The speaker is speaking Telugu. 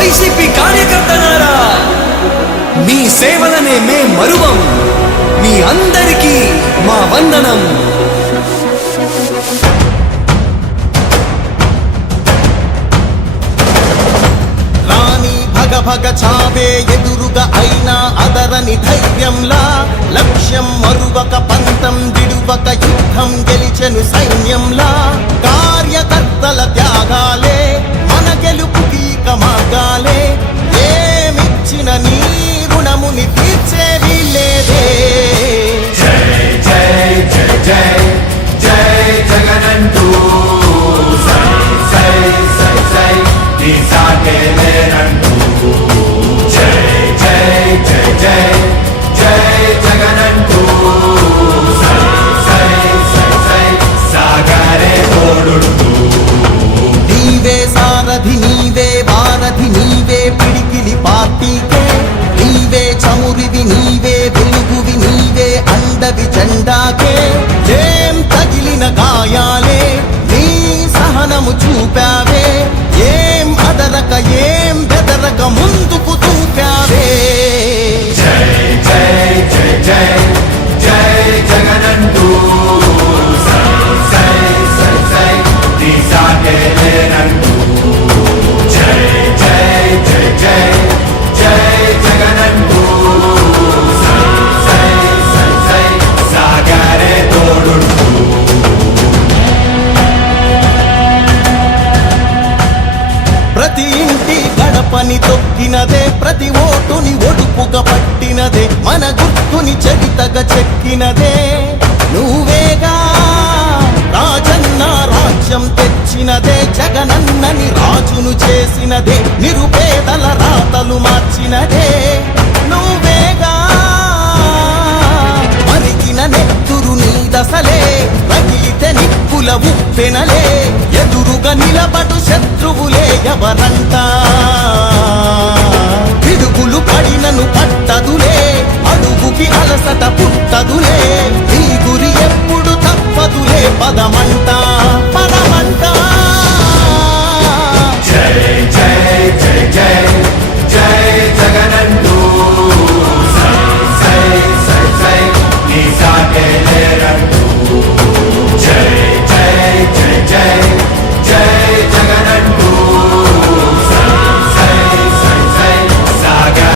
వైసీపీ కార్యకర్తలారా, మీ సేవలనే మే మరువం. మీ అందరికీ మా వందనం. రాణి భగ భగ చావే ఎదురుగా అయినా అదరని ధైర్యంలా, లక్ష్యం మరువక పంతం విడువక యుద్ధం గెలిచెను సైన్యంలా. కార్యకర్తల త్యాగాలే మన గెలుపుకి మార్గాలే. ఏమిచ్చిన నీ రుణముని తీర్చేది లేదే. జై జై జై జై జై జగనంటూ సై సై సై సై నీ సాగే లేనంటూ. జై జై జై జై జై జగనంటూ సై సై సై సై సాగరే తోడుంటూ. నీవే సారథి నీవే వారధి నీవే పిడికిలి పార్టీకే. నీవే చమురివి నీవే వెలుగువి నీవే అండవి జెండాకే. ఏం తగిలిన గాయాలే నీ సహనము చూపావే. ఏం అదరక ఏం బెదరక ముందుకు దూకావే. జై జై జై జై జై జగనంటూ సై సై సై సై నీ సాగే లేనంటూ. జై జై జై జై జై జగనంటూ సై సై సై సై సాగరే తోడుంటూ. ప్రతి ఇంటి గడపని తొక్కినదే, ప్రతి ఓటుని ఒడుపుగా పట్టినదే, మన గుర్తుని చరితగా చెక్కినదే నువ్వేగా. రాజన్న రాజ్యం తెచ్చినదే, జగనన్నని రాజును చేసినదే, నిరుపేదల రాతలు మార్చినదే నువ్వేగా. మరిగిన నెత్తురు నీ దశలే, రగిలితే నిప్పుల ఉప్పెనలే. ఎదురుగా నిలబడు శత్రువులే ఎవరంట. పిడుగులు పడినను పట్టదులే, అడుగుకి అలసట పుట్టదులే. నీ గురి